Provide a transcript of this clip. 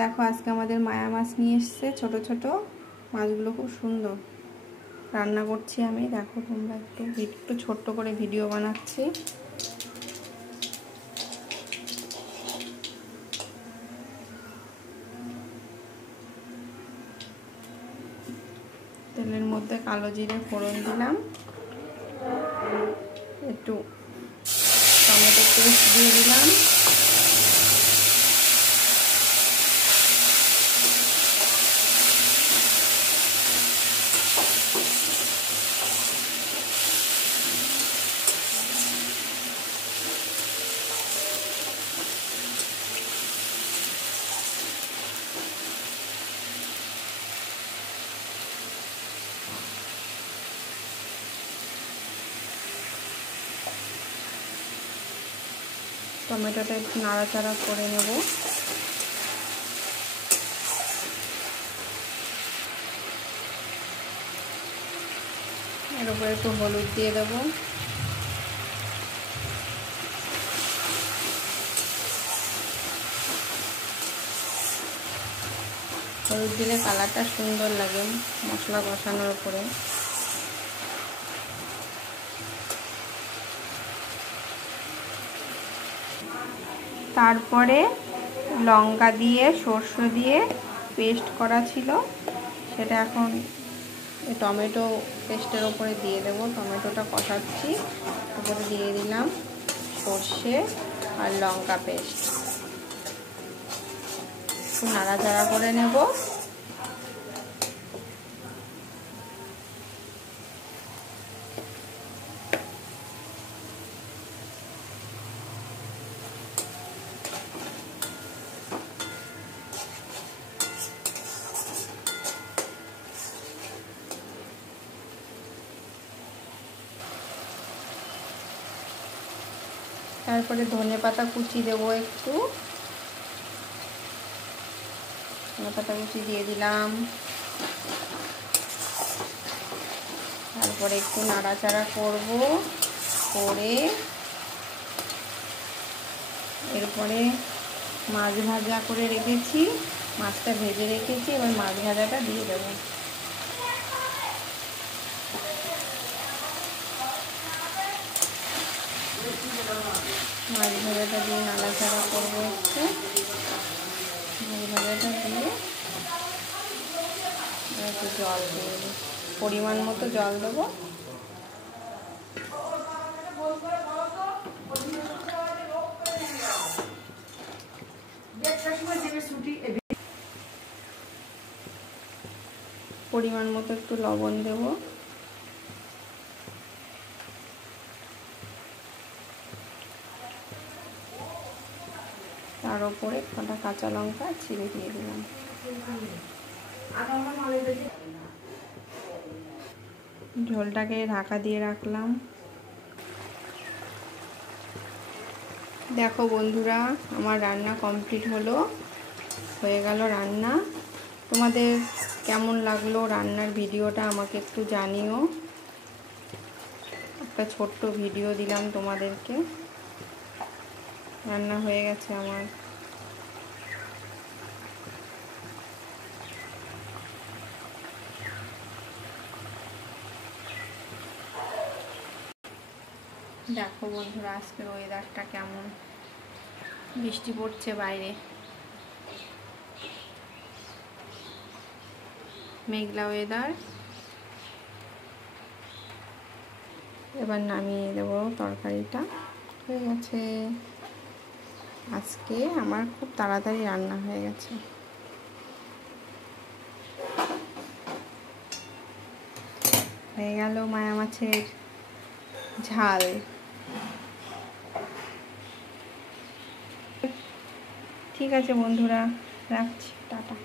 দেখো আজকে আমাদের মায়া মাছ নিয়ে এসেছে, ছোট ছোট মাছগুলো খুব সুন্দর। রান্না করছি আমি, দেখো তোমরা একটু ছোট্ট করে ভিডিও বানাচ্ছি। তেলের মধ্যে কালো জিরে ফোড়ন দিলাম, একটু টমেটো পেস্ট দিয়ে দিলাম, টমেটোটা একটু নাড়াচাড়া করে নেব। এর উপরে একটু হলুদ দিয়ে দেব, হলুদ দিলে কালারটা সুন্দর লাগে মশলা কষানোর উপরে। তারপরে লঙ্কা দিয়ে সরষে দিয়ে পেস্ট করা ছিল, সেটা এখন টমেটো পেস্টের ওপরে দিয়ে দেব। টমেটোটা কষাচ্ছি, উপরে দিয়ে দিলাম সরষে আর লঙ্কা পেস্ট, একটু নাড়াচাড়া করে নেব। তারপরে ধনেপাতা কুচি দেবো, একটু ধনেপাতা কুচি দিয়ে দিলাম। তারপরে একটু নাড়াচাড়া করব, করে এরপরে মাছ ভাজা করে রেখেছি, মাছটা ভেজে রেখেছি, এবার মাছ ভাজাটা দিয়ে দেবো। মাছ ভাজাটা দিয়ে নাড়াচাড়া করবো, একটু মাছ ভাজাটা দিয়ে একটু জল দিয়ে দেবো, পরিমাণ মতো জল দেবো। পরিমাণ মতো একটু লবণ দেব, তার উপরে কটা কাঁচা লঙ্কা ছিঁড়ে দিয়ে দিলাম। ঝোলটাকে ঢাকা দিয়ে রাখলাম। দেখো বন্ধুরা, আমার রান্না কমপ্লিট হলো, হয়ে গেল রান্না। তোমাদের কেমন লাগলো রান্নার ভিডিওটা আমাকে একটু জানিও। একটা ছোট্ট ভিডিও দিলাম তোমাদেরকে। রান্না হয়ে গেছে আমার। দেখো বন্ধুরা, আজকের ওয়েদারটা কেমন, বৃষ্টি পড়ছে বাইরে, মেঘলা ওয়েদার। এবার নামিয়ে দেবো, তরকারিটা হয়ে গেছে। আজকে আমার খুব তাড়াতাড়ি রান্না হয়ে গেছে। হয়ে গেল মায়া মাছের ঝাল। ঠিক আছে বন্ধুরা, রাখছি, টাটা।